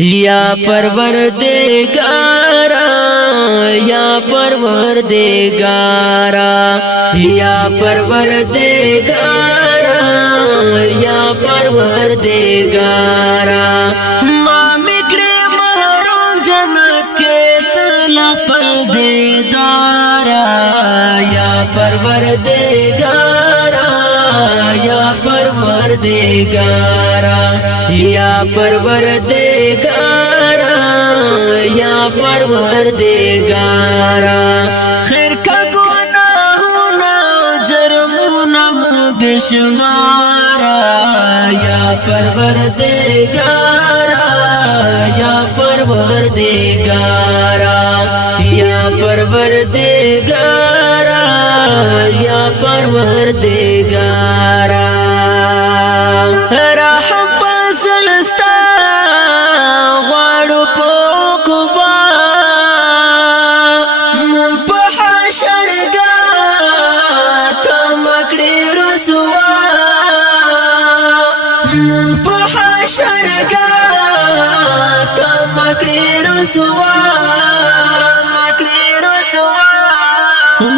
या परवरदिगारा या परवरदिगारा या परवरदिगारा या परवरदिगारा मामिकड़े महरूम जन्नत के तलफल दीदारा या परवरदिगारा या परवरदिगारा या परवरदिगारा या परवरदिगारा खैर का गुनाहों जुर्मों बेशुमारा या परवरदिगारा या परवरदिगारा या परवरदिगारा या परवरदिगारा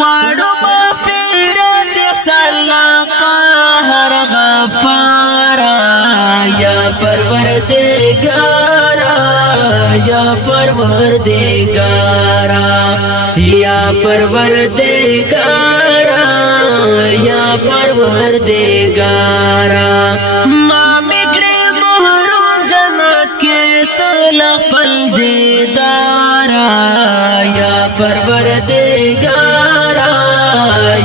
वाड़ो मग़फ़िरत सल्ला क़ाहर ग़फ़ारा या परवरदिगारा या परवरदिगारा या परवरदिगारा या परवरदिगारा मामिकड़े महरूम जन्नत के तलफल दीदारा या परवरदिगारा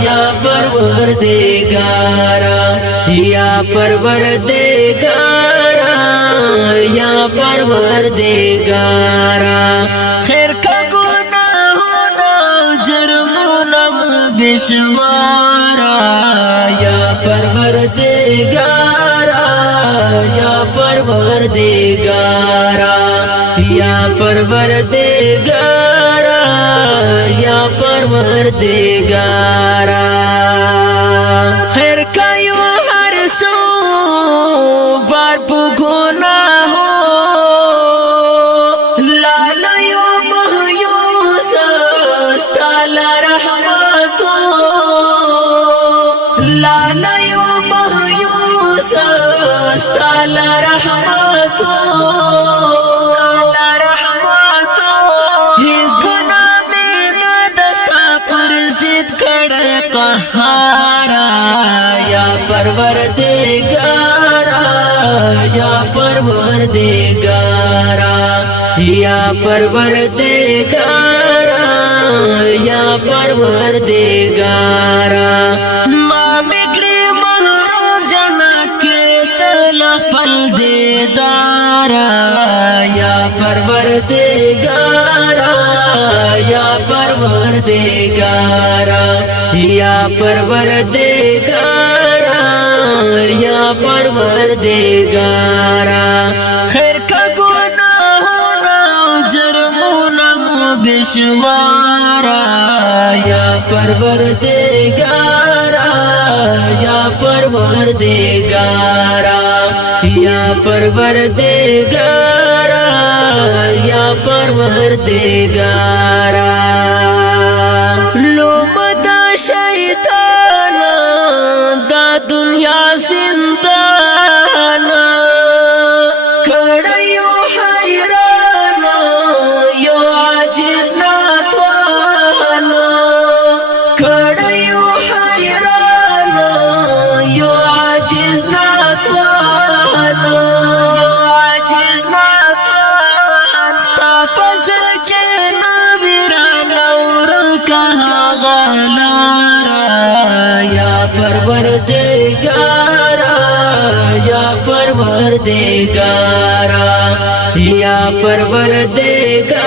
या परवरदिगारा या परवरदिगारा या परवरदिगारा खैर का गुनाहों जुर्मों बेशुमारा या परवरदिगारा या परवरदिगारा या परवरदिगारा या परवरदिगारा खैर का यूं हर सू बार पुगुना हो लालयो महयो सस्ताला रहमतो लालयो महयो सस्ताला रहमतो या परवरदिगारा या परवरदिगारा या परवरदिगारा या परवरदिगारा मामिकड़े महरूम जन्नत के तलफल दीदारा या परवरदिगारा या परवरदिगारा या परवरदिगारा या परवरदिगारा खैर का गुनाहों जुर्मों बेशुमारा या परवरदिगारा या परवरदिगारा या परवरदिगारा या परवरदिगारा लोमदा शैताना दा दुनिया जिंदाना कड़यो हैराना यो आजिज नातवाना कड़यो हैराना यो आजिज नातवाना यो आजिज नातवाना स्ता फज़ल के नबीराना और कहाँ गलारा या परवरदिगारा या परवरदिगारा या परवरदिगारा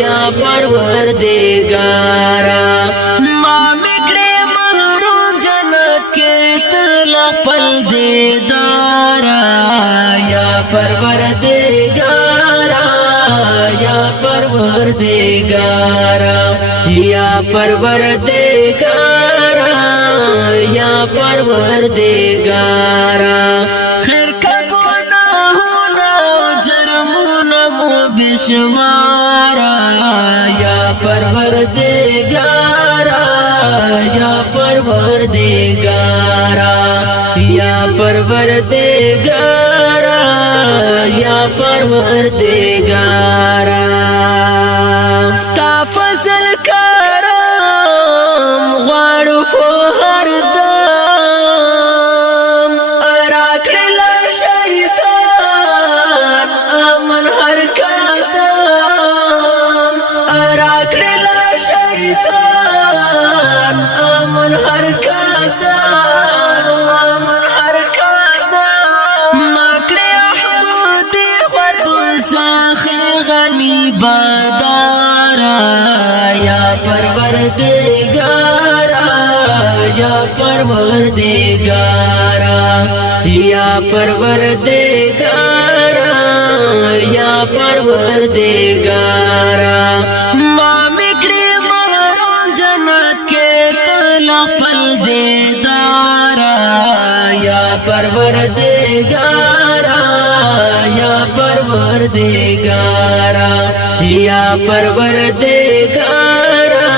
या परवरदिगारा मामिकड़े महरूम जन्नत के तलफल दीदारा या परवरदिगारा या परवरदिगारा या परवरदिगारा या परवरदिगारा खैर का गुनाहों बेशुमारा या परवरदिगारा या परवरदिगारा या परवरदिगारा या परवरदिगारा स्ता फजल करम غواړو په هر دم راکړل شیطان امن هر قدم راکړل شیطان امن هر قدم مکړه احمد خو ساخي غني بادارا یا پروردگارا یا پروردگارا یا پروردگارا یا پروردگارا ما مکڑی محروم جنت کے طلق پل دیدارا یا پروردگارا یا پروردگارا یا پروردگارا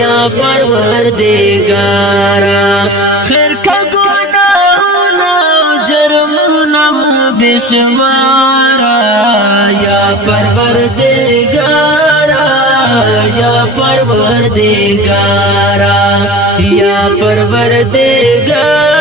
یا پروردگارا خیر کا گناہونا جرمونا بشمارا یا پروردگارا یا پروردگارا یا پروردگارا